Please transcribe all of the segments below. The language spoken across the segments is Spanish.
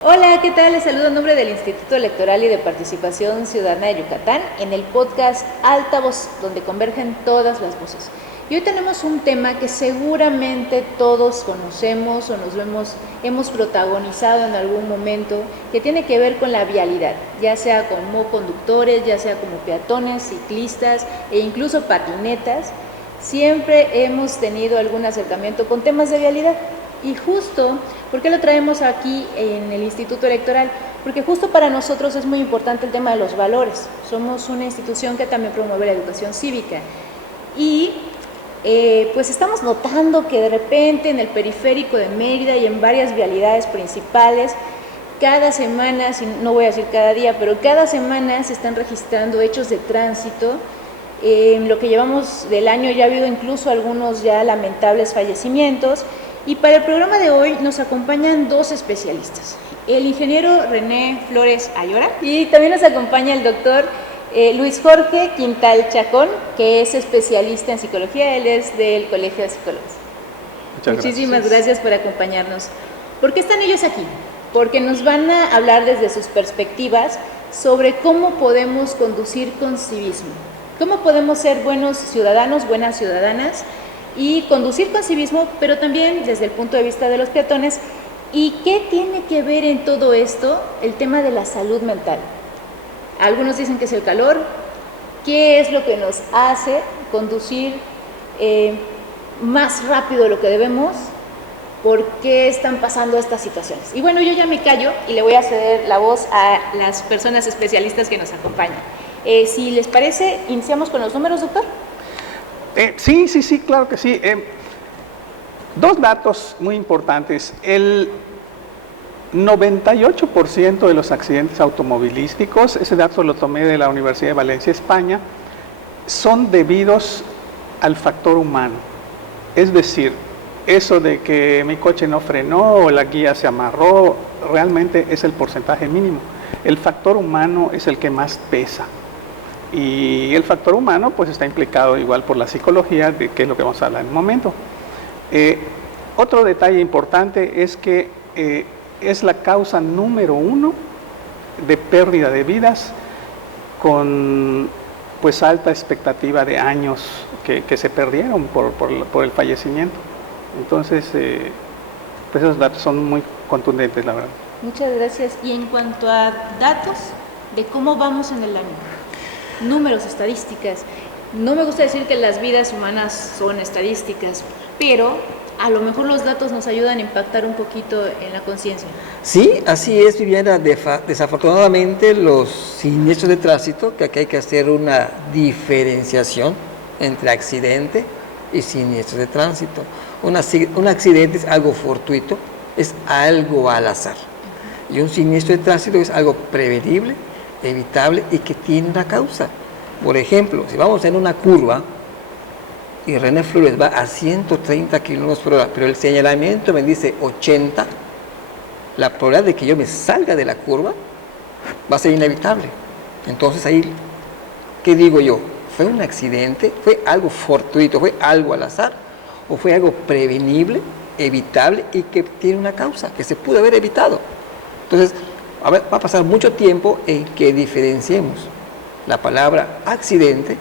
Hola, ¿qué tal? Les saludo en nombre del Instituto Electoral y de Participación Ciudadana de Yucatán en el podcast Alta Voz, donde convergen todas las voces. Y hoy tenemos un tema que seguramente todos conocemos o hemos protagonizado en algún momento, que tiene que ver con la vialidad, ya sea como conductores, ya sea como peatones, ciclistas e incluso patinetas. Siempre hemos tenido algún acercamiento con temas de vialidad. Y justo, ¿por qué lo traemos aquí en el Instituto Electoral? Porque justo para nosotros es muy importante el tema de los valores. Somos una institución que también promueve la educación cívica. Y pues estamos notando que de repente en el periférico de Mérida y en varias vialidades principales, cada semana, no voy a decir cada día, pero cada semana se están registrando hechos de tránsito. En lo que llevamos del año ya ha habido incluso algunos ya lamentables fallecimientos. Y para el programa de hoy nos acompañan dos especialistas, el ingeniero René Flores Ayora y también nos acompaña el doctor Luis Jorge Quintal Chacón, que es especialista en psicología, él es del Colegio de Psicólogos. Muchísimas gracias por acompañarnos. ¿Por qué están ellos aquí? Porque nos van a hablar desde sus perspectivas sobre cómo podemos conducir con civismo, cómo podemos ser buenos ciudadanos, buenas ciudadanas, y conducir con civismo, pero también desde el punto de vista de los peatones. ¿Y qué tiene que ver en todo esto el tema de la salud mental? Algunos dicen que es el calor. ¿Qué es lo que nos hace conducir más rápido de lo que debemos? ¿Por qué están pasando estas situaciones? Y bueno, yo ya me callo y le voy a ceder la voz a las personas especialistas que nos acompañan. Si les parece, iniciamos con los números, doctor. Sí, claro que sí. Dos datos muy importantes. El 98% de los accidentes automovilísticos, ese dato lo tomé de la Universidad de Valencia, España, son debidos al factor humano. Es decir, eso de que mi coche no frenó o la guía se amarró, realmente es el porcentaje mínimo. El factor humano es el que más pesa. Y el factor humano pues está implicado igual por la psicología, de que es lo que vamos a hablar en un momento. Otro detalle importante es que es la causa número 1 de pérdida de vidas, con pues alta expectativa de años que se perdieron por el fallecimiento. Entonces pues esos datos son muy contundentes, la verdad. Muchas gracias. Y en cuanto a datos de cómo vamos en el año, números, estadísticas. No me gusta decir que las vidas humanas son estadísticas, pero a lo mejor los datos nos ayudan a impactar un poquito en la conciencia. Sí, así es, Viviana. Desafortunadamente los siniestros de tránsito, que aquí hay que hacer una diferenciación entre accidente y siniestros de tránsito. Un accidente es algo fortuito, es algo al azar. Y un siniestro de tránsito es algo prevenible, evitable y que tiene una causa. Por ejemplo, si vamos en una curva y René Flores va a 130 km/h, pero el señalamiento me dice 80, la probabilidad de que yo me salga de la curva va a ser inevitable. Entonces ahí, ¿qué digo yo? ¿Fue un accidente? ¿Fue algo fortuito? ¿Fue algo al azar? ¿O fue algo prevenible, evitable y que tiene una causa, que se pudo haber evitado? Entonces, va a pasar mucho tiempo en que diferenciemos la palabra accidente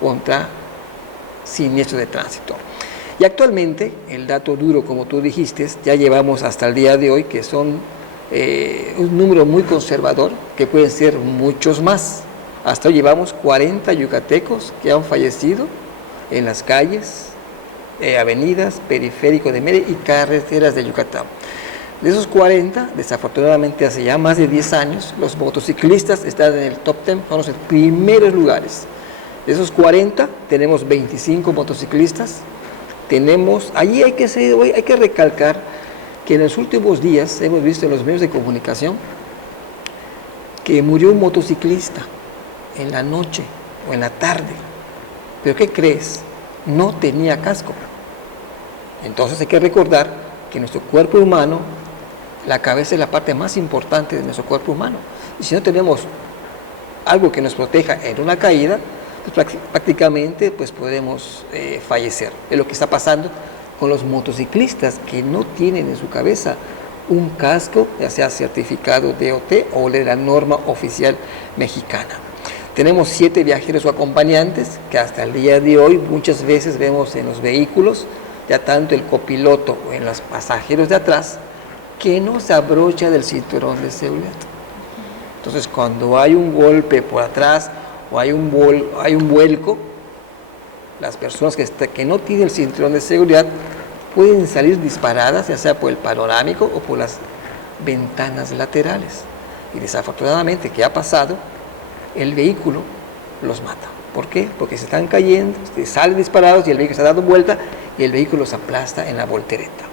contra siniestro de tránsito. Y actualmente, el dato duro, como tú dijiste, ya llevamos hasta el día de hoy, que son un número muy conservador, que pueden ser muchos más. Hasta hoy llevamos 40 yucatecos que han fallecido en las calles, avenidas, periférico de Mérida y carreteras de Yucatán. De esos 40, desafortunadamente hace ya más de 10 años, los motociclistas están en el top 10, son los primeros lugares. De esos 40, tenemos 25 motociclistas. Allí hay que recalcar que en los últimos días hemos visto en los medios de comunicación que murió un motociclista en la noche o en la tarde. ¿Pero qué crees? No tenía casco. Entonces hay que recordar que nuestro cuerpo humano, la cabeza es la parte más importante de nuestro cuerpo humano. Y si no tenemos algo que nos proteja en una caída, pues prácticamente pues podemos fallecer. Es lo que está pasando con los motociclistas que no tienen en su cabeza un casco, ya sea certificado DOT o de la norma oficial mexicana. Tenemos 7 viajeros o acompañantes que hasta el día de hoy muchas veces vemos en los vehículos, ya tanto el copiloto o en los pasajeros de atrás, que no se abrocha del cinturón de seguridad. Entonces, cuando hay un golpe por atrás o hay un vuelco, las personas que no tienen el cinturón de seguridad pueden salir disparadas, ya sea por el panorámico o por las ventanas laterales. Y desafortunadamente, ¿qué ha pasado? El vehículo los mata. ¿Por qué? Porque se están cayendo, salen disparados y el vehículo está dando vuelta y el vehículo los aplasta en la voltereta.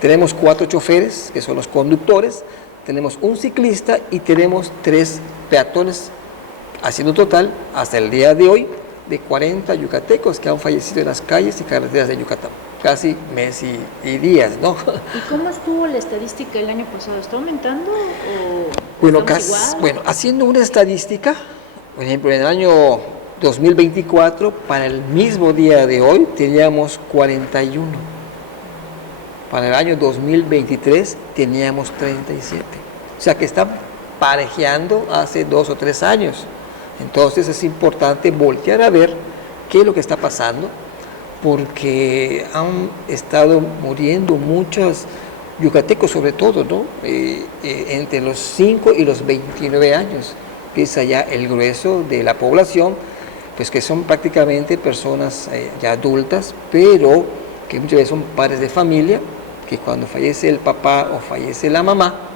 Tenemos 4 choferes, que son los conductores, tenemos un ciclista y tenemos 3 peatones, haciendo total, hasta el día de hoy, de 40 yucatecos que han fallecido en las calles y carreteras de Yucatán. Casi mes y días, ¿no? ¿Y cómo estuvo la estadística el año pasado? ¿Está aumentando o Bueno, estamos igual? haciendo una estadística, por ejemplo, en el año 2024, para el mismo día de hoy, teníamos 41. Para el año 2023 teníamos 37. O sea que están parejeando hace 2 o 3 años. Entonces es importante voltear a ver qué es lo que está pasando, porque han estado muriendo muchos yucatecos, sobre todo, ¿no? Entre los 5 y los 29 años, que es allá el grueso de la población, pues que son prácticamente personas ya adultas, pero que muchas veces son padres de familia, que cuando fallece el papá o fallece la mamá,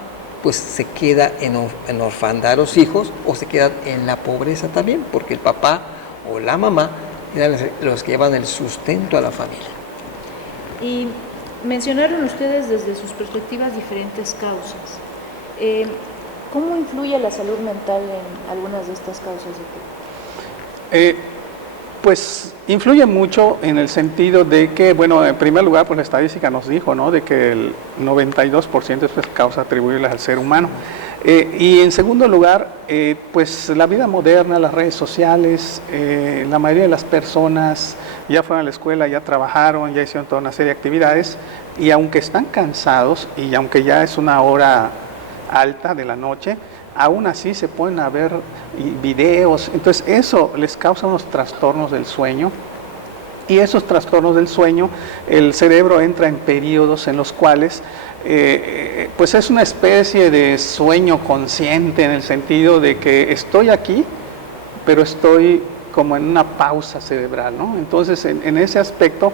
pues se queda en orfandad los hijos o se quedan en la pobreza también, porque el papá o la mamá eran los que llevan el sustento a la familia. Y mencionaron ustedes desde sus perspectivas diferentes causas. ¿Cómo influye la salud mental en algunas de estas causas? Pues influye mucho en el sentido de que, bueno, en primer lugar, pues la estadística nos dijo, ¿no?, de que el 92% es causa atribuible al ser humano. Y en segundo lugar, pues la vida moderna, las redes sociales, la mayoría de las personas ya fueron a la escuela, ya trabajaron, ya hicieron toda una serie de actividades, y aunque están cansados y aunque ya es una hora alta de la noche, aún así se ponen a ver videos. Entonces eso les causa unos trastornos del sueño, y esos trastornos del sueño, el cerebro entra en periodos en los cuales pues es una especie de sueño consciente, en el sentido de que estoy aquí, pero estoy como en una pausa cerebral, ¿no? Entonces en ese aspecto,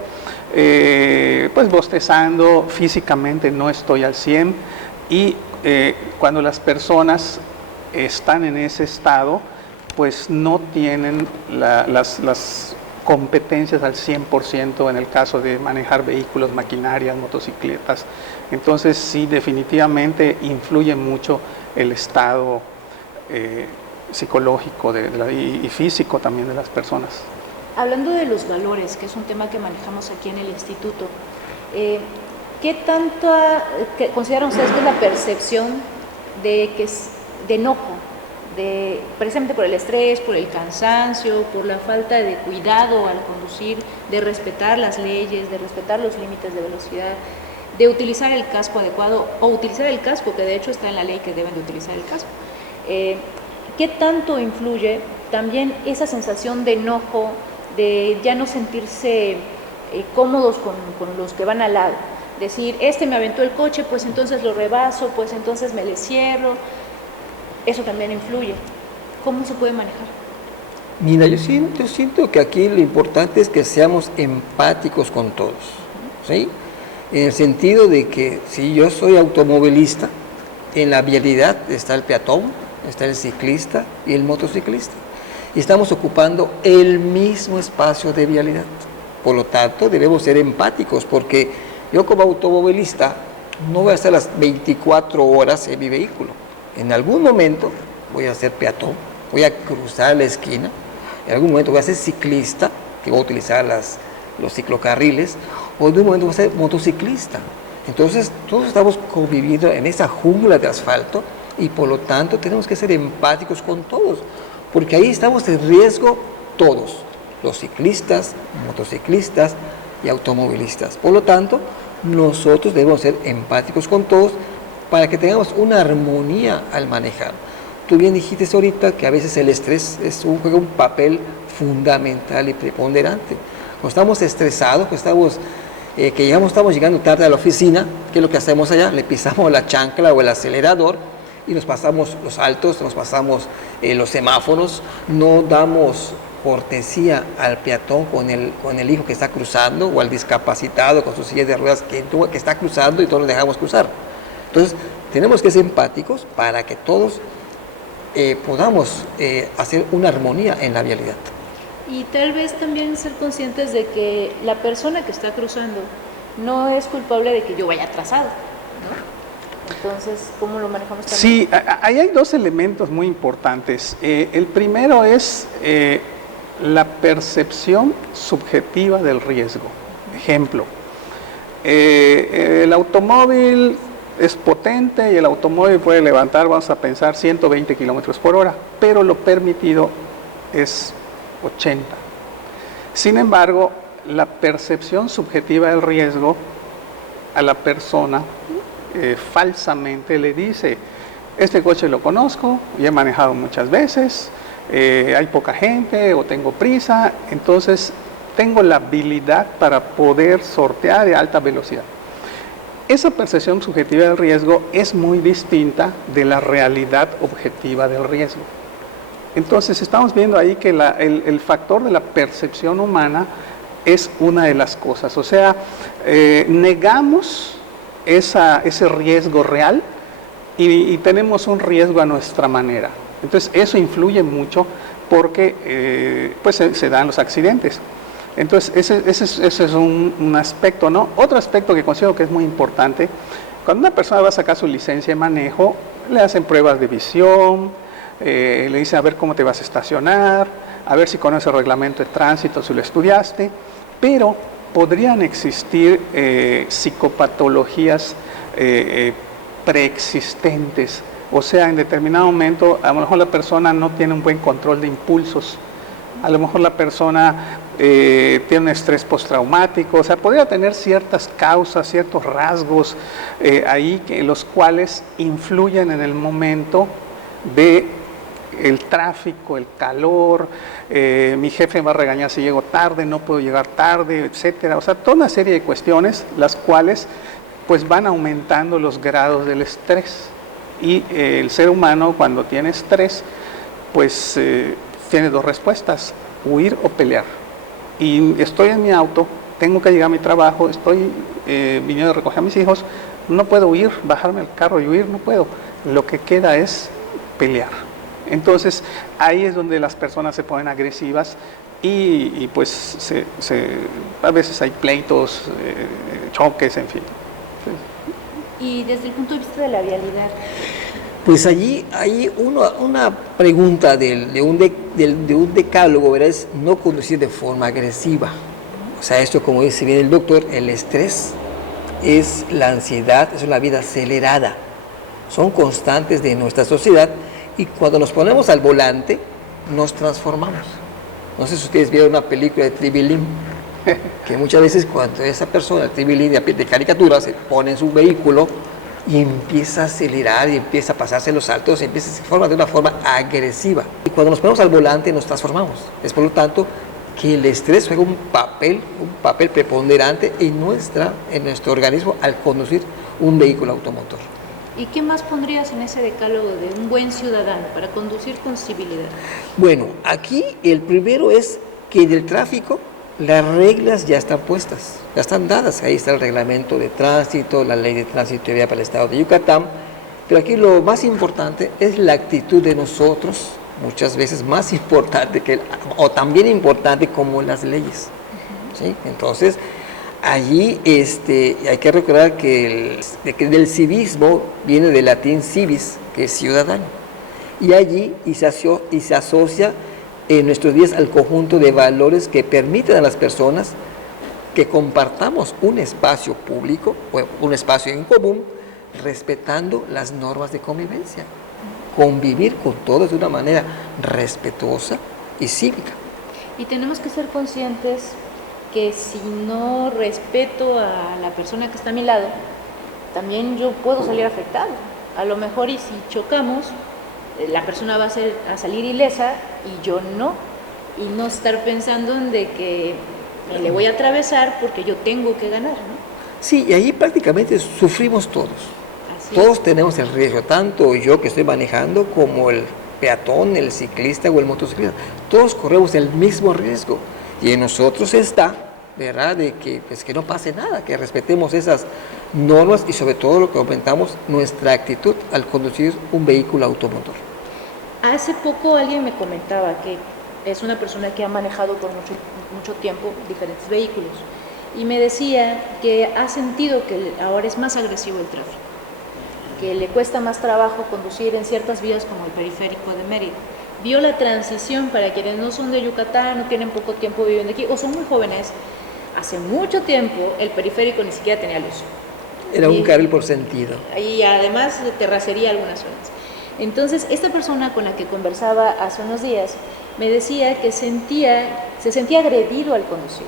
pues bostezando, físicamente no estoy al 100, y cuando las personas están en ese estado, pues no tienen las competencias al 100% en el caso de manejar vehículos, maquinarias, motocicletas. Entonces sí, definitivamente influye mucho el estado psicológico y físico también de las personas. Hablando de los valores, que es un tema que manejamos aquí en el instituto, ¿qué tanto consideran ustedes que es la percepción de enojo, precisamente por el estrés, por el cansancio, por la falta de cuidado al conducir, de respetar las leyes, de respetar los límites de velocidad, de utilizar el casco adecuado o utilizar el casco, que de hecho está en la ley que deben de utilizar el casco? ¿Qué tanto influye también esa sensación de enojo, de ya no sentirse cómodos con los que van al lado? Decir, me aventó el coche, pues entonces lo rebaso, pues entonces me le cierro. Eso también influye. ¿Cómo se puede manejar? Mira, yo siento que aquí lo importante es que seamos empáticos con todos, ¿sí? En el sentido de que si yo soy automovilista, en la vialidad está el peatón, está el ciclista y el motociclista. Y estamos ocupando el mismo espacio de vialidad. Por lo tanto, debemos ser empáticos, porque yo como automovilista no voy a estar las 24 horas en mi vehículo. En algún momento voy a ser peatón, voy a cruzar la esquina, en algún momento voy a ser ciclista, que voy a utilizar los ciclocarriles, o en un momento voy a ser motociclista. Entonces todos estamos conviviendo en esa jungla de asfalto, y por lo tanto tenemos que ser empáticos con todos, porque ahí estamos en riesgo todos, los ciclistas, motociclistas, y automovilistas. Por lo tanto, nosotros debemos ser empáticos con todos para que tengamos una armonía al manejar. Tú bien dijiste ahorita que a veces el estrés juega un papel fundamental y preponderante. Cuando estamos estresados, estamos llegando tarde a la oficina, ¿qué es lo que hacemos allá? Le pisamos la chancla o el acelerador y nos pasamos los altos, nos pasamos los semáforos, no damos cortesía al peatón con el hijo que está cruzando o al discapacitado con su silla de ruedas que está cruzando y todos lo dejamos cruzar. Entonces, tenemos que ser empáticos para que todos podamos hacer una armonía en la vialidad. Y tal vez también ser conscientes de que la persona que está cruzando no es culpable de que yo vaya atrasado, ¿no? Entonces, ¿cómo lo manejamos también? Sí, ahí hay dos elementos muy importantes. El primero es la percepción subjetiva del riesgo. Ejemplo, el automóvil es potente y el automóvil puede levantar, vamos a pensar, 120 kilómetros por hora, pero lo permitido es 80. Sin embargo, la percepción subjetiva del riesgo a la persona falsamente le dice: este coche lo conozco, ya he manejado muchas veces, hay poca gente o tengo prisa, entonces tengo la habilidad para poder sortear de alta velocidad. Esa percepción subjetiva del riesgo es muy distinta de la realidad objetiva del riesgo. Entonces estamos viendo ahí que el factor de la percepción humana es una de las cosas. O sea, negamos ese riesgo real y tenemos un riesgo a nuestra manera. Entonces eso influye mucho porque pues se dan los accidentes. Entonces ese es un aspecto, ¿no? Otro aspecto que considero que es muy importante: cuando una persona va a sacar su licencia de manejo, le hacen pruebas de visión, le dicen a ver cómo te vas a estacionar, a ver si conoces el reglamento de tránsito, si lo estudiaste, pero podrían existir psicopatologías preexistentes. O sea, en determinado momento, a lo mejor la persona no tiene un buen control de impulsos, a lo mejor la persona tiene un estrés postraumático, o sea, podría tener ciertas causas, ciertos rasgos ahí, los cuales influyen en el momento de el tráfico, el calor, mi jefe me va a regañar si llego tarde, no puedo llegar tarde, etcétera. O sea, toda una serie de cuestiones, las cuales pues van aumentando los grados del estrés. Y el ser humano, cuando tiene estrés, pues tiene dos respuestas: huir o pelear. Y estoy en mi auto, tengo que llegar a mi trabajo, estoy viniendo a recoger a mis hijos, no puedo huir, bajarme al carro y huir, no puedo. Lo que queda es pelear. Entonces ahí es donde las personas se ponen agresivas y pues a veces hay pleitos, choques, en fin. Y desde el punto de vista de la vialidad, pues allí hay una pregunta de un decálogo, ¿verdad? Es no conducir de forma agresiva. O sea, esto, como dice bien el doctor, el estrés es la ansiedad, es la vida acelerada. Son constantes de nuestra sociedad y cuando nos ponemos al volante nos transformamos. No sé si ustedes vieron una película de Tribilín, que muchas veces cuando esa persona, Tribilín de caricatura, se pone en su vehículo y empieza a acelerar y empieza a pasarse los saltos, se forma de una forma agresiva. Y cuando nos ponemos al volante nos transformamos. Es por lo tanto que el estrés juega un papel preponderante en nuestro organismo al conducir un vehículo automotor. ¿y qué más pondrías en ese decálogo de un buen ciudadano para conducir con civilidad? Bueno, aquí el primero es que en el tráfico las reglas ya están puestas, ya están dadas. Ahí está el reglamento de tránsito, la ley de tránsito y vía para el estado de Yucatán. Pero aquí lo más importante es la actitud de nosotros, muchas veces más importante o también importante como las leyes. ¿Sí? Entonces, allí hay que recordar que del civismo viene del latín civis, que es ciudadano. Y allí se asocia en nuestros días al conjunto de valores que permiten a las personas que compartamos un espacio público, o un espacio en común, respetando las normas de convivencia. Convivir con todos de una manera respetuosa y cívica. Y tenemos que ser conscientes que si no respeto a la persona que está a mi lado, también yo puedo salir afectado. A lo mejor y si chocamos, la persona va a salir ilesa y yo no. Y no estar pensando en de que le voy a atravesar porque yo tengo que ganar, ¿no? Sí, y ahí prácticamente sufrimos todos. Así Todos tenemos el riesgo, tanto yo que estoy manejando como el peatón, el ciclista o el motociclista. Todos corremos el mismo riesgo. Y en nosotros está, ¿verdad?, de que, pues, que no pase nada, que respetemos esas normas y sobre todo lo que aumentamos nuestra actitud al conducir un vehículo automotor. Hace poco alguien me comentaba que es una persona que ha manejado por mucho tiempo diferentes vehículos y me decía que ha sentido que ahora es más agresivo el tráfico, que le cuesta más trabajo conducir en ciertas vías como el periférico de Mérida. Vio la transición para quienes no son de Yucatán, no tienen poco tiempo viviendo aquí o son muy jóvenes. Hace mucho tiempo el periférico ni siquiera tenía luz. Era un carril por sentido. Y además de terracería algunas zonas. Entonces, esta persona con la que conversaba hace unos días me decía que se sentía agredido al conducir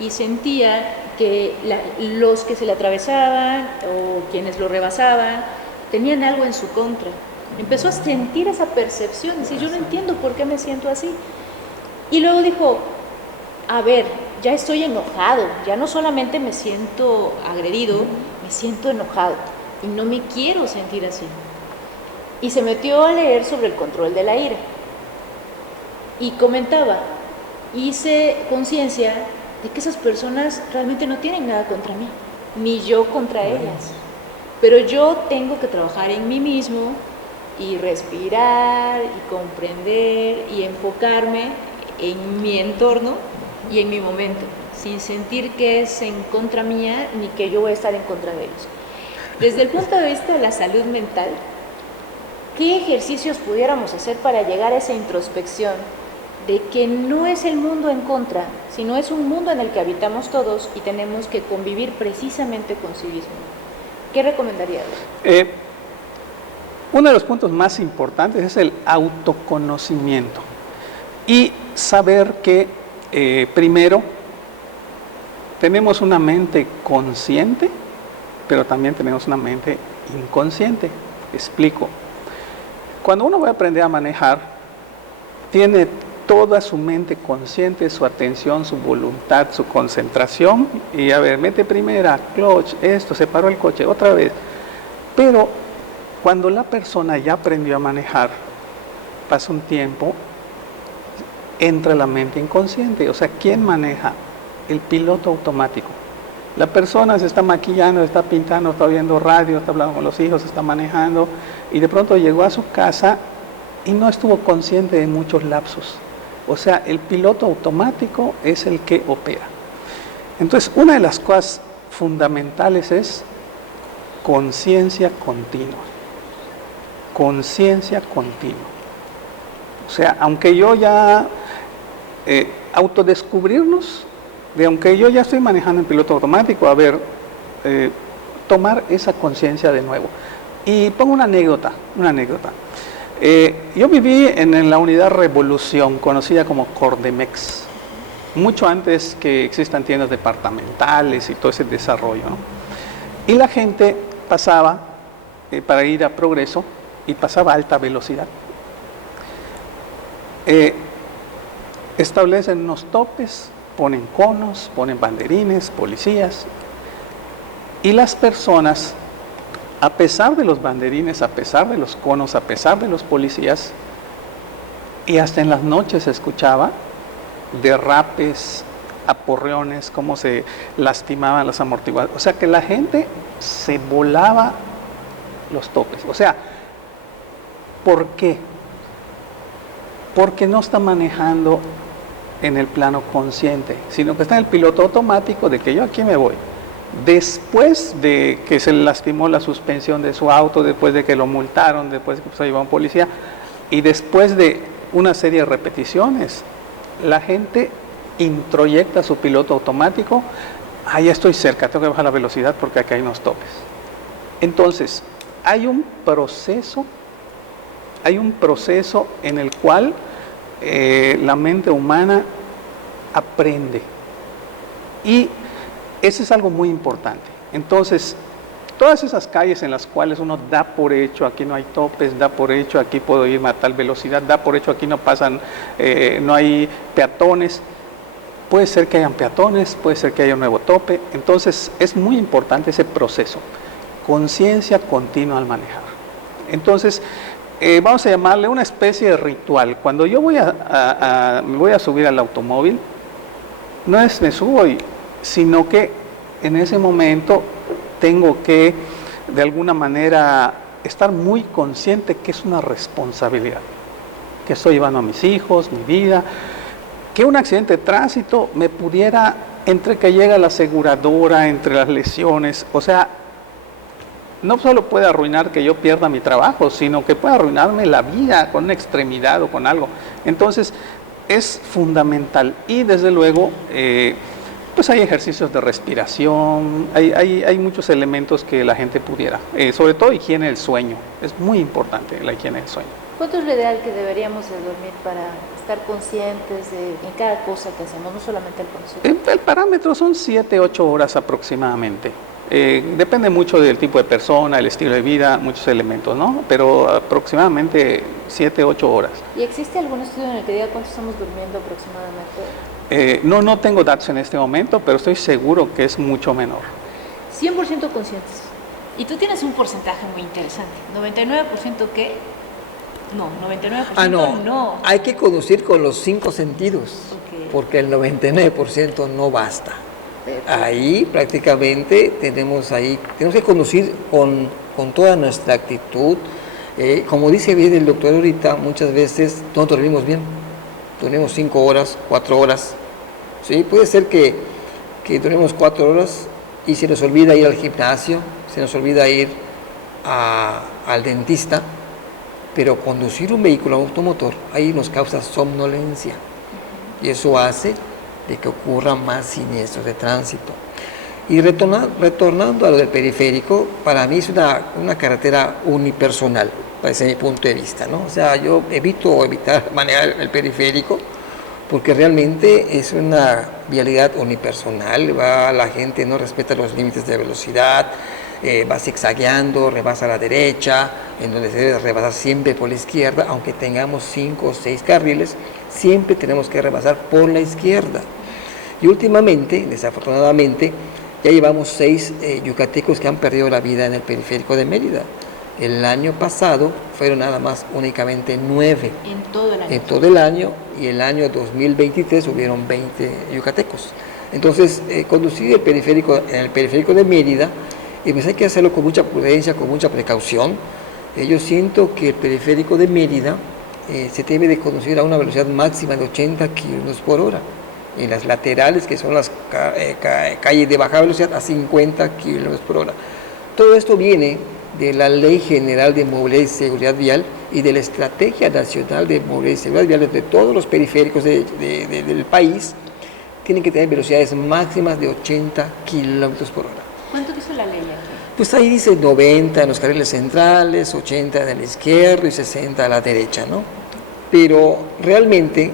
y sentía que los que se le atravesaban o quienes lo rebasaban tenían algo en su contra. Empezó a sentir esa percepción, decir, yo no entiendo por qué me siento así. Y luego dijo, a ver, ya estoy enojado, ya no solamente me siento agredido, me siento enojado y no me quiero sentir así. Y se metió a leer sobre el control de la ira. Y comentaba, hice conciencia de que esas personas realmente no tienen nada contra mí, ni yo contra ellas. Pero yo tengo que trabajar en mí mismo y respirar y comprender y enfocarme en mi entorno y en mi momento, sin sentir que es en contra mía ni que yo voy a estar en contra de ellos. Desde el punto de vista de la salud mental, ¿qué ejercicios pudiéramos hacer para llegar a esa introspección de que no es el mundo en contra, sino es un mundo en el que habitamos todos y tenemos que convivir precisamente con sí mismo? ¿Qué recomendarías? Uno de los puntos más importantes es el autoconocimiento y saber que primero tenemos una mente consciente, pero también tenemos una mente inconsciente. Explico. Cuando uno va a aprender a manejar, tiene toda su mente consciente, su atención, su voluntad, su concentración, y a ver, mete primera, clutch, esto, se paró el coche, otra vez. Pero cuando la persona ya aprendió a manejar, pasa un tiempo, entra la mente inconsciente. O sea, ¿quién maneja? El piloto automático. La persona se está maquillando, está pintando, está viendo radio, está hablando con los hijos, está manejando, y de pronto llegó a su casa y no estuvo consciente de muchos lapsos. O sea, el piloto automático es el que opera. Entonces, una de las cosas fundamentales es conciencia continua. Conciencia continua. O sea, aunque yo ya autodescubrirnos, aunque yo ya estoy manejando en piloto automático, a ver, tomar esa conciencia de nuevo. Y pongo una anécdota. Yo viví en la unidad Revolución, conocida como Cordemex, mucho antes que existan tiendas departamentales y todo ese desarrollo, ¿no? Y la gente pasaba para ir a Progreso y pasaba a alta velocidad. Establecen unos topes, ponen conos, ponen banderines, policías, y las personas, a pesar de los banderines, a pesar de los conos, a pesar de los policías, y hasta en las noches se escuchaba derrapes, aporreones, cómo se lastimaban los amortiguadores. O sea que la gente se volaba los topes. O sea, ¿por qué? Porque no está manejando en el plano consciente, sino que está en el piloto automático de que yo aquí me voy. Después de que se le lastimó la suspensión de su auto, después de que lo multaron, después de que se llevó a un policía, y después de una serie de repeticiones, la gente introyecta su piloto automático, ya estoy cerca, tengo que bajar la velocidad porque acá hay unos topes. Entonces, hay un proceso en el cual la mente humana aprende Y eso es algo muy importante. Entonces, todas esas calles en las cuales uno da por hecho, aquí no hay topes, da por hecho, aquí puedo irme a tal velocidad, da por hecho, aquí no pasan, no hay peatones, puede ser que hayan peatones, puede ser que haya un nuevo tope. Entonces, es muy importante ese proceso, conciencia continua al manejar. Entonces, vamos a llamarle una especie de ritual. Cuando yo me voy a subir al automóvil, no es me subo, sino que en ese momento tengo que, de alguna manera, estar muy consciente que es una responsabilidad, que estoy llevando a mis hijos, mi vida, que un accidente de tránsito me pudiera, entre que llega la aseguradora, entre las lesiones, o sea, no solo puede arruinar que yo pierda mi trabajo, sino que puede arruinarme la vida con una extremidad o con algo. Entonces, es fundamental. Y desde luego, pues hay ejercicios de respiración, hay muchos elementos que la gente pudiera. Sobre todo higiene del sueño. Es muy importante la higiene del sueño. ¿Cuánto es lo ideal que deberíamos de dormir para estar conscientes en cada cosa que hacemos, no solamente el consumo? El parámetro son 7-8 horas aproximadamente. Depende mucho del tipo de persona, el estilo de vida, muchos elementos, ¿no? Pero aproximadamente 7-8 horas. ¿Y existe algún estudio en el que diga cuánto estamos durmiendo aproximadamente? No tengo datos en este momento, pero estoy seguro que es mucho menor. 100% conscientes. Y tú tienes un porcentaje muy interesante. ¿99% qué? No, 99% no. Hay que conducir con los 5 sentidos, porque el 99% no basta. Ahí prácticamente tenemos que conducir con toda nuestra actitud. Como dice bien el doctor ahorita, muchas veces no dormimos bien. Dormimos 5 horas, 4 horas. ¿Sí? Puede ser que dormimos 4 horas y se nos olvida ir al gimnasio, se nos olvida ir al dentista, pero conducir un vehículo automotor ahí nos causa somnolencia y eso hace de que ocurran más siniestros de tránsito. Y retornando a lo del periférico, para mí es una carretera unipersonal, desde mi punto de vista, ¿no? O sea, yo evitar manejar el periférico porque realmente es una vialidad unipersonal, la gente no respeta los límites de velocidad, va zigzagueando, rebasa a la derecha, en donde se debe rebasar siempre por la izquierda, aunque tengamos 5 o 6 carriles, siempre tenemos que rebasar por la izquierda. Y últimamente, desafortunadamente, ya llevamos 6 yucatecos que han perdido la vida en el periférico de Mérida. El año pasado fueron nada más únicamente 9. En todo el año. En todo el año, y el año 2023 hubieron 20 yucatecos. Entonces, conducir en el periférico de Mérida, pues hay que hacerlo con mucha prudencia, con mucha precaución. Yo siento que el periférico de Mérida se debe de conducir a una velocidad máxima de 80 km por hora. En las laterales, que son las calles de baja velocidad, a 50 km por hora. Todo esto viene de la Ley General de Movilidad y Seguridad Vial y de la Estrategia Nacional de Movilidad y Seguridad Vial de todos los periféricos del país. Tienen que tener velocidades máximas de 80 km por hora. ¿Cuánto dice la ley aquí? Pues ahí dice 90 en los carriles centrales, 80 en el izquierdo y 60 a la derecha, ¿no? Pero realmente,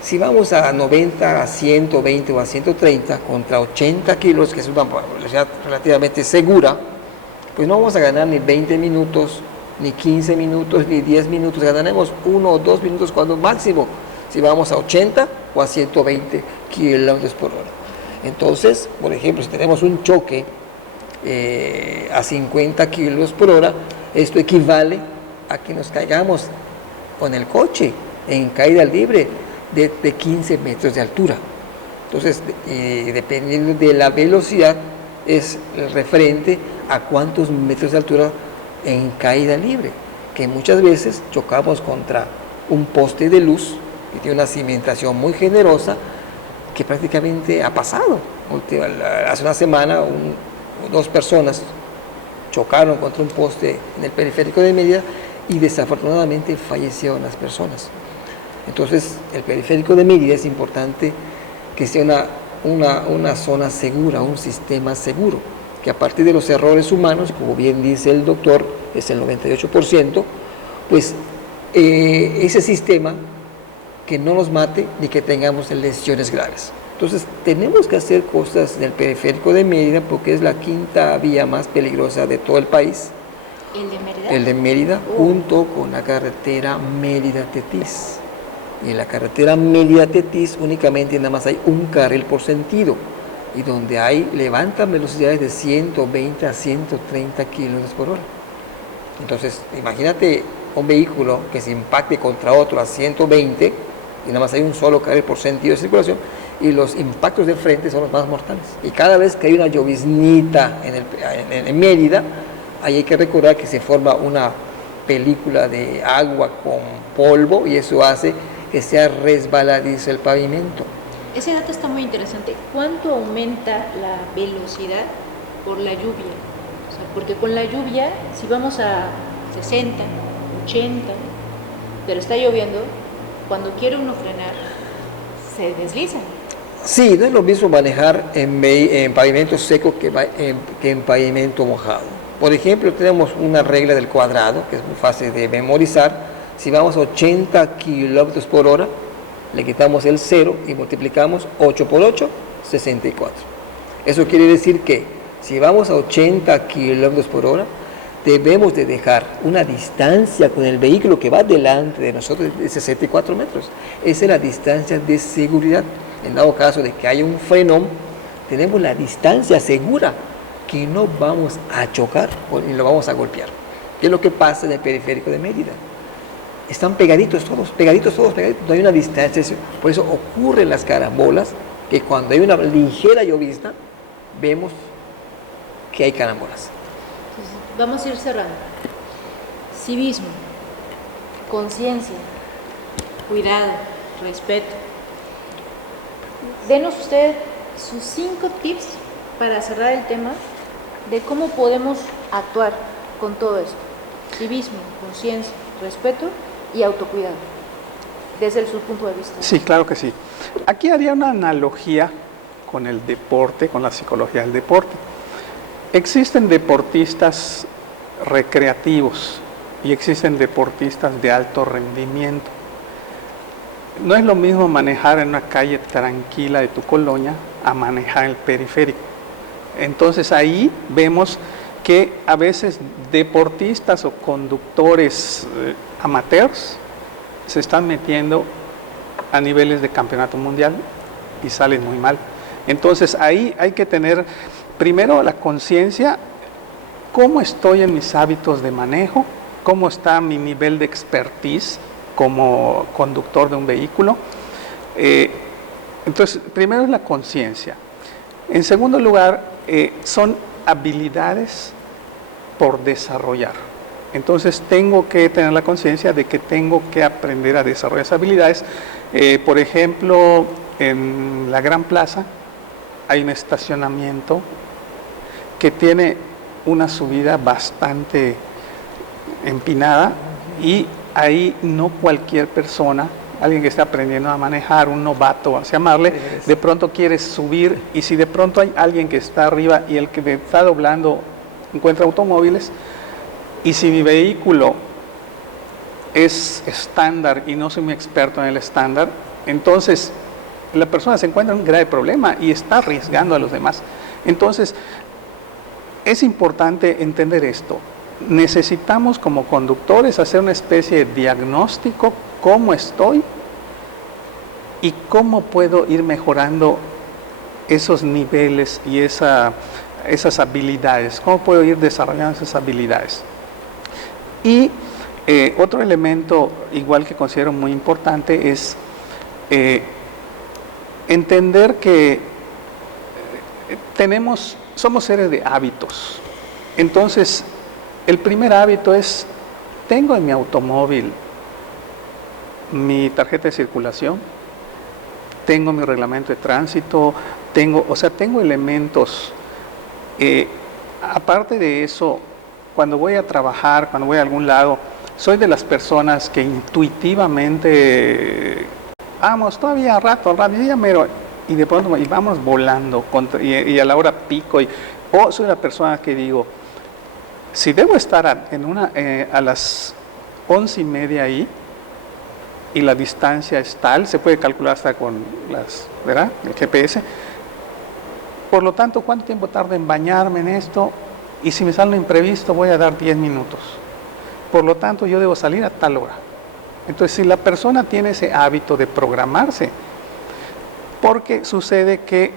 si vamos a 90, a 120 o a 130 contra 80 kilos, que es una velocidad relativamente segura, pues no vamos a ganar ni 20 minutos, ni 15 minutos, ni 10 minutos. Ganaremos 1 o 2 minutos cuando máximo, si vamos a 80 o a 120 kilómetros por hora. Entonces, por ejemplo, si tenemos un choque a 50 kilómetros por hora, esto equivale a que nos caigamos con el coche en caída libre de 15 metros de altura. Entonces, dependiendo de la velocidad, es el referente a cuántos metros de altura en caída libre, que muchas veces chocamos contra un poste de luz que tiene una cimentación muy generosa, que prácticamente ha pasado. Hace una semana 2 personas chocaron contra un poste en el periférico de Mérida y desafortunadamente fallecieron las personas. Entonces, el periférico de Mérida es importante que sea una zona segura, un sistema seguro, que a partir de los errores humanos, como bien dice el doctor, es el 98%, pues ese sistema que no nos mate ni que tengamos lesiones graves. Entonces, tenemos que hacer cosas en el periférico de Mérida porque es la quinta vía más peligrosa de todo el país. ¿El de Mérida? El de Mérida, junto con la carretera Mérida-Tetís. Y en la carretera Mérida-Tetís únicamente nada más hay un carril por sentido. Y donde levantan velocidades de 120 a 130 kilómetros por hora. Entonces, imagínate un vehículo que se impacte contra otro a 120 y nada más hay un solo carril por sentido de circulación y los impactos de frente son los más mortales. Y cada vez que hay una lloviznita en Mérida, ahí hay que recordar que se forma una película de agua con polvo y eso hace que sea resbaladizo el pavimento. Ese dato está muy interesante. ¿Cuánto aumenta la velocidad por la lluvia? O sea, porque con la lluvia, si vamos a 60, 80, pero está lloviendo, cuando quiere uno frenar, se desliza. Sí, no es lo mismo manejar en pavimento seco que en pavimento mojado. Por ejemplo, tenemos una regla del cuadrado, que es muy fácil de memorizar. Si vamos a 80 kilómetros por hora, le quitamos el 0 y multiplicamos 8 por 8, 64. Eso quiere decir que si vamos a 80 kilómetros por hora, debemos de dejar una distancia con el vehículo que va delante de nosotros de 64 metros. Esa es la distancia de seguridad. En dado caso de que haya un frenón, tenemos la distancia segura que no vamos a chocar ni lo vamos a golpear. ¿Qué es lo que pasa en el periférico de Mérida? Están pegaditos todos, no hay una distancia. Por eso ocurren las carambolas, que cuando hay una ligera llovizna, vemos que hay carambolas. Entonces, vamos a ir cerrando. Civismo, conciencia, cuidado, respeto. Denos usted sus 5 tips para cerrar el tema de cómo podemos actuar con todo esto. Civismo, conciencia, respeto y autocuidado, desde su punto de vista. Sí, claro que sí. Aquí haría una analogía con el deporte, con la psicología del deporte. Existen deportistas recreativos y existen deportistas de alto rendimiento. No es lo mismo manejar en una calle tranquila de tu colonia a manejar el periférico. Entonces ahí vemos que a veces deportistas o conductores amateurs se están metiendo a niveles de campeonato mundial y salen muy mal. Entonces ahí hay que tener primero la conciencia, cómo estoy en mis hábitos de manejo, cómo está mi nivel de expertise como conductor de un vehículo. Entonces, primero es la conciencia. En segundo lugar, son habilidades por desarrollar. Entonces, tengo que tener la conciencia de que tengo que aprender a desarrollar esas habilidades. Por ejemplo, en la Gran Plaza hay un estacionamiento que tiene una subida bastante empinada y ahí no cualquier persona, alguien que esté aprendiendo a manejar, un novato, vamos a llamarle, de pronto quiere subir y si de pronto hay alguien que está arriba y el que está doblando encuentra automóviles y si mi vehículo es estándar y no soy muy experto en el estándar, entonces la persona se encuentra en un grave problema y está arriesgando a los demás. Entonces, es importante entender esto. Necesitamos como conductores hacer una especie de diagnóstico, cómo estoy y cómo puedo ir mejorando esos niveles y esas habilidades, cómo puedo ir desarrollando esas habilidades. Y otro elemento igual que considero muy importante es entender que somos seres de hábitos. Entonces, el primer hábito es, tengo en mi automóvil mi tarjeta de circulación, tengo mi reglamento de tránsito, tengo elementos. Aparte de eso, cuando voy a trabajar, cuando voy a algún lado, soy de las personas que intuitivamente, vamos, todavía rato, ya mero, y de pronto vamos volando, y a la hora pico, o soy la persona que digo, si debo estar a las 11:30 ahí, y la distancia es tal, se puede calcular hasta con ¿verdad? El GPS. Por lo tanto, ¿cuánto tiempo tarda en bañarme en esto? Y si me sale un imprevisto, voy a dar 10 minutos. Por lo tanto, yo debo salir a tal hora. Entonces, si la persona tiene ese hábito de programarse, porque sucede que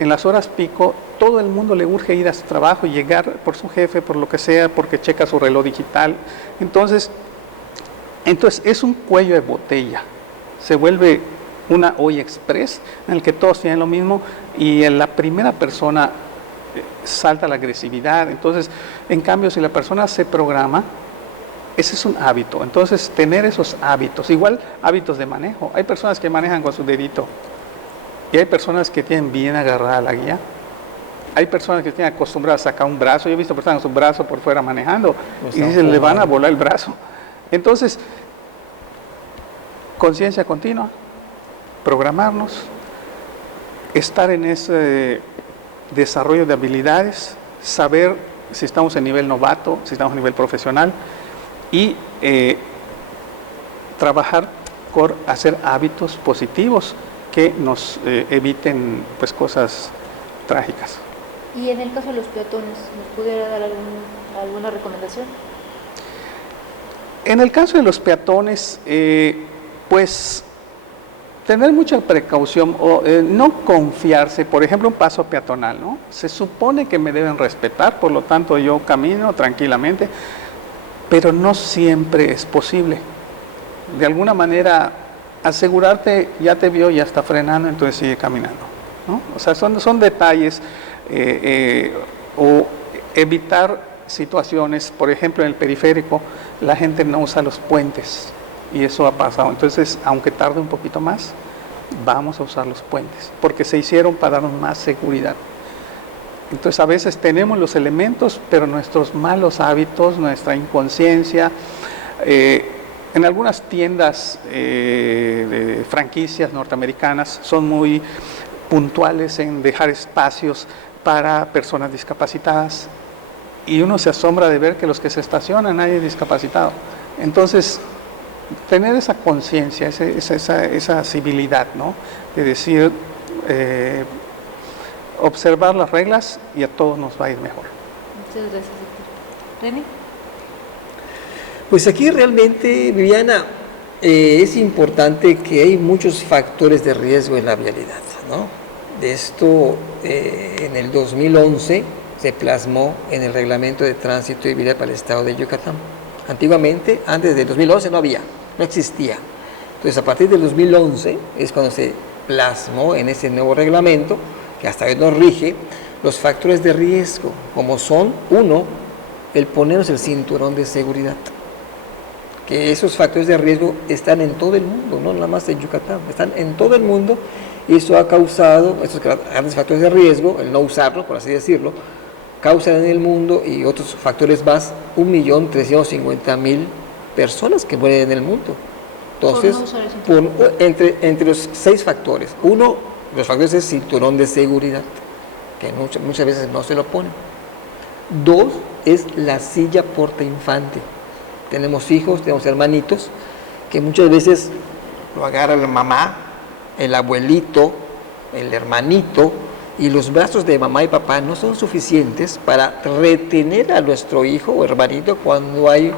en las horas pico todo el mundo le urge ir a su trabajo y llegar por su jefe, por lo que sea, porque checa su reloj digital. Entonces es un cuello de botella. Se vuelve una olla express en el que todos tienen lo mismo y en la primera persona salta la agresividad. Entonces, en cambio, si la persona se programa, ese es un hábito. Entonces, tener esos hábitos, igual hábitos de manejo. Hay personas que manejan con su dedito y hay personas que tienen bien agarrada la guía. Hay personas que tienen acostumbradas a sacar un brazo. Yo he visto personas con su brazo por fuera manejando y dicen, le van a volar el brazo. Entonces, conciencia continua, programarnos, estar en ese desarrollo de habilidades, saber si estamos en nivel novato, si estamos en nivel profesional y trabajar por hacer hábitos positivos que nos eviten pues cosas trágicas. Y en el caso de los peatones, ¿nos pudiera dar alguna recomendación? En el caso de los peatones, pues tener mucha precaución o no confiarse, por ejemplo, un paso peatonal, ¿no? Se supone que me deben respetar, por lo tanto yo camino tranquilamente, pero no siempre es posible. De alguna manera, asegurarte, ya te vio, ya está frenando, entonces sigue caminando, ¿no? O sea, son detalles, o evitar situaciones, por ejemplo, en el periférico, la gente no usa los puentes. Y eso ha pasado. Entonces, aunque tarde un poquito más, vamos a usar los puentes, porque se hicieron para darnos más seguridad. Entonces, a veces tenemos los elementos, pero nuestros malos hábitos, nuestra inconsciencia, en algunas tiendas de franquicias norteamericanas son muy puntuales en dejar espacios para personas discapacitadas. Y uno se asombra de ver que los que se estacionan, nadie es discapacitado. Entonces, tener esa conciencia, esa civilidad, ¿no? De decir, observar las reglas y a todos nos va a ir mejor. Muchas gracias, doctor. ¿René? Pues aquí realmente, Viviana, es importante que hay muchos factores de riesgo en la vialidad, ¿no? De esto, en el 2011 se plasmó en el Reglamento de Tránsito y Vialidad para el Estado de Yucatán. Antiguamente, antes del 2011 no existía. Entonces, a partir del 2011 es cuando se plasmó en ese nuevo reglamento, que hasta hoy nos rige, los factores de riesgo, como son, uno, el ponernos el cinturón de seguridad. Que esos factores de riesgo están en todo el mundo, no nada más en Yucatán, están en todo el mundo, y eso ha causado, estos grandes factores de riesgo, el no usarlo, por así decirlo, causan en el mundo y otros factores más 1.350.000 personas que mueren en el mundo. Entonces, entre los 6 factores, uno, los factores es cinturón de seguridad, que muchas veces no se lo ponen. 2, es la silla porta infante. Tenemos hijos, tenemos hermanitos, que muchas veces lo agarra la mamá, el abuelito, el hermanito, y los brazos de mamá y papá no son suficientes para retener a nuestro hijo o hermanito cuando hay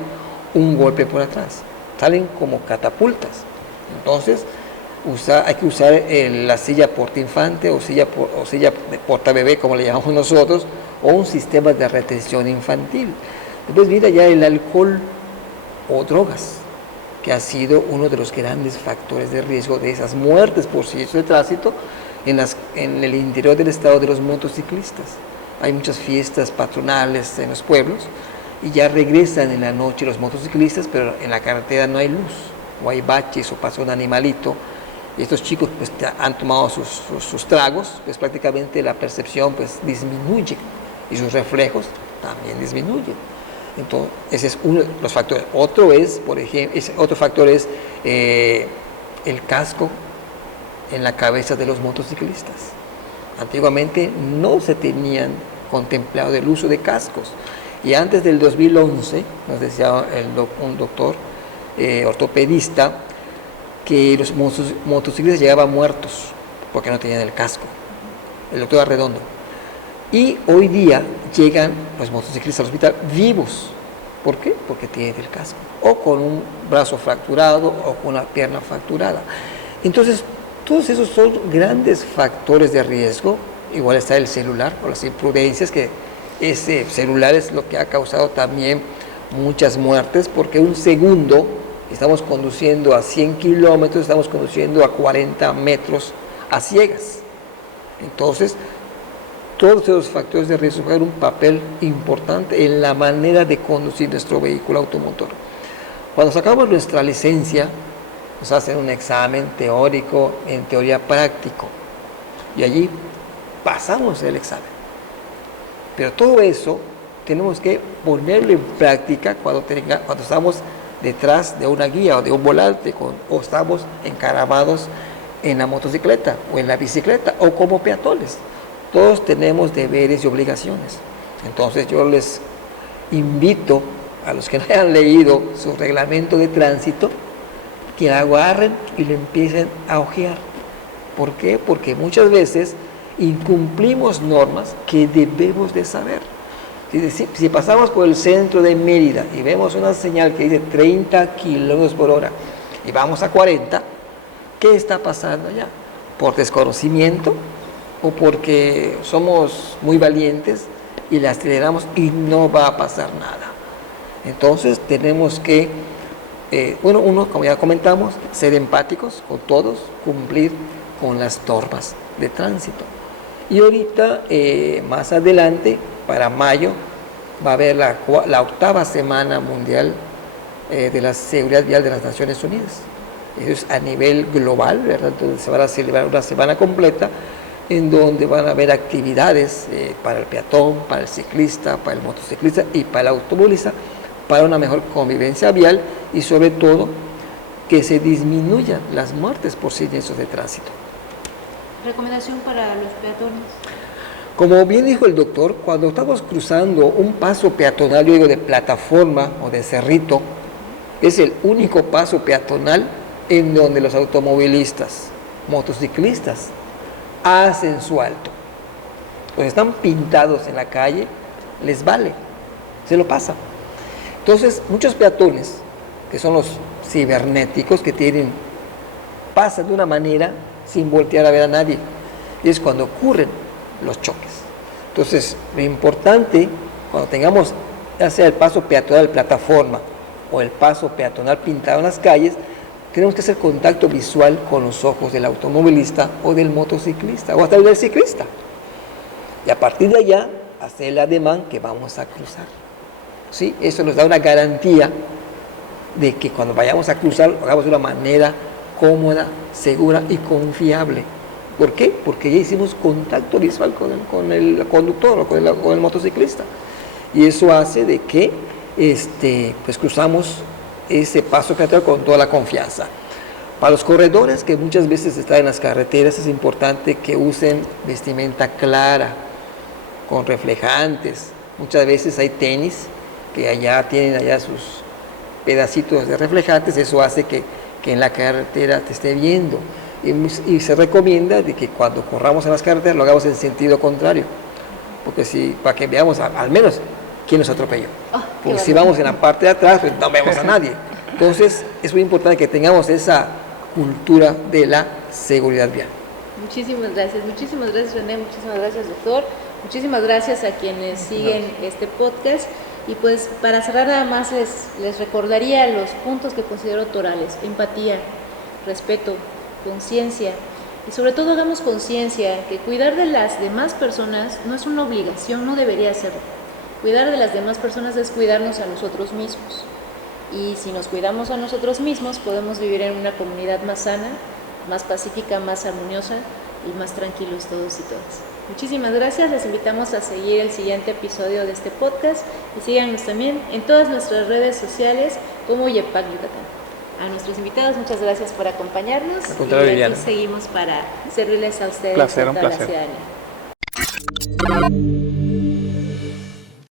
un golpe por atrás. Salen como catapultas. Entonces, hay que usar la silla porta infante o silla de porta bebé, como le llamamos nosotros, o un sistema de retención infantil. Después viene ya el alcohol o drogas, que ha sido uno de los grandes factores de riesgo de esas muertes por siniestros de tránsito en el interior del estado de los motociclistas. Hay muchas fiestas patronales en los pueblos y ya regresan en la noche los motociclistas, pero en la carretera no hay luz, o hay baches, o pasa un animalito, y estos chicos pues han tomado sus tragos, pues prácticamente la percepción pues disminuye, y sus reflejos también disminuyen. Entonces, ese es uno de los factores. Otro factor es el casco en la cabeza de los motociclistas. Antiguamente no se tenían contemplado el uso de cascos. Y antes del 2011, nos decía un doctor ortopedista, que los motociclistas llegaban muertos porque no tenían el casco. El doctor Arredondo. Y hoy día llegan los motociclistas al hospital vivos. ¿Por qué? Porque tienen el casco. O con un brazo fracturado o con una pierna fracturada. Entonces, todos esos son grandes factores de riesgo. Igual está el celular o las imprudencias, que ese celular es lo que ha causado también muchas muertes, porque un segundo estamos conduciendo a 100 kilómetros, estamos conduciendo a 40 metros a ciegas. Entonces, todos esos factores de riesgo juegan un papel importante en la manera de conducir nuestro vehículo automotor. Cuando sacamos nuestra licencia, nos hacen un examen teórico, en teoría práctico, y allí pasamos el examen. Pero todo eso tenemos que ponerlo en práctica cuando estamos detrás de una guía o de un volante o estamos encaramados en la motocicleta o en la bicicleta o como peatones. Todos tenemos deberes y obligaciones. Entonces yo les invito a los que no hayan leído su reglamento de tránsito, que la agarren y lo empiecen a hojear. ¿Por qué? Porque muchas veces incumplimos normas que debemos de saber. Si pasamos por el centro de Mérida y vemos una señal que dice 30 kilómetros por hora y vamos a 40, ¿qué está pasando allá? ¿Por desconocimiento o porque somos muy valientes y la aceleramos y no va a pasar nada? Entonces tenemos que, como ya comentamos, ser empáticos con todos, cumplir con las normas de tránsito. Y ahorita, más adelante, para mayo, va a haber la 8ª Semana Mundial de la Seguridad Vial de las Naciones Unidas. Eso es a nivel global, ¿verdad? Entonces se va a celebrar una semana completa en donde van a haber actividades para el peatón, para el ciclista, para el motociclista y para el automovilista, para una mejor convivencia vial y sobre todo que se disminuyan las muertes por siniestros de tránsito. ¿Recomendación para los peatones? Como bien dijo el doctor, cuando estamos cruzando un paso peatonal, yo digo de plataforma o de cerrito, es el único paso peatonal en donde los automovilistas, motociclistas, hacen su alto. Pues están pintados en la calle, les vale, se lo pasan. Entonces, muchos peatones, que son los cibernéticos, que pasan de una manera sin voltear a ver a nadie. Y es cuando ocurren los choques. Entonces, lo importante, cuando tengamos ya sea el paso peatonal de plataforma o el paso peatonal pintado en las calles, tenemos que hacer contacto visual con los ojos del automovilista o del motociclista o hasta el del ciclista. Y a partir de allá, hacer el ademán que vamos a cruzar. ¿Sí? Eso nos da una garantía de que cuando vayamos a cruzar, lo hagamos de una manera cómoda, segura y confiable. ¿Por qué? Porque ya hicimos contacto visual con el conductor o con el motociclista. Y eso hace de que pues cruzamos ese paso peatonal con toda la confianza. Para los corredores que muchas veces están en las carreteras, es importante que usen vestimenta clara, con reflejantes. Muchas veces hay tenis que tienen sus pedacitos de reflejantes, eso hace que en la carretera te esté viendo. Y se recomienda de que cuando corramos en las carreteras lo hagamos en sentido contrario, porque para que veamos al menos quién nos atropelló. Porque si vamos en la parte de atrás, pues no vemos a nadie. Entonces es muy importante que tengamos esa cultura de la seguridad vial. Muchísimas gracias René, muchísimas gracias doctor, muchísimas gracias a quienes siguen este podcast. Y pues para cerrar nada más les recordaría los puntos que considero torales: empatía, respeto, conciencia, y sobre todo hagamos conciencia que cuidar de las demás personas no es una obligación, no debería serlo. Cuidar de las demás personas es cuidarnos a nosotros mismos, y si nos cuidamos a nosotros mismos podemos vivir en una comunidad más sana, más pacífica, más armoniosa y más tranquilos todos y todas. Muchísimas gracias, les invitamos a seguir el siguiente episodio de este podcast y síganos también en todas nuestras redes sociales como YEPAC Yucatán. A nuestros invitados, muchas gracias por acompañarnos y aquí seguimos para servirles a ustedes. Un placer. La ciudadanía.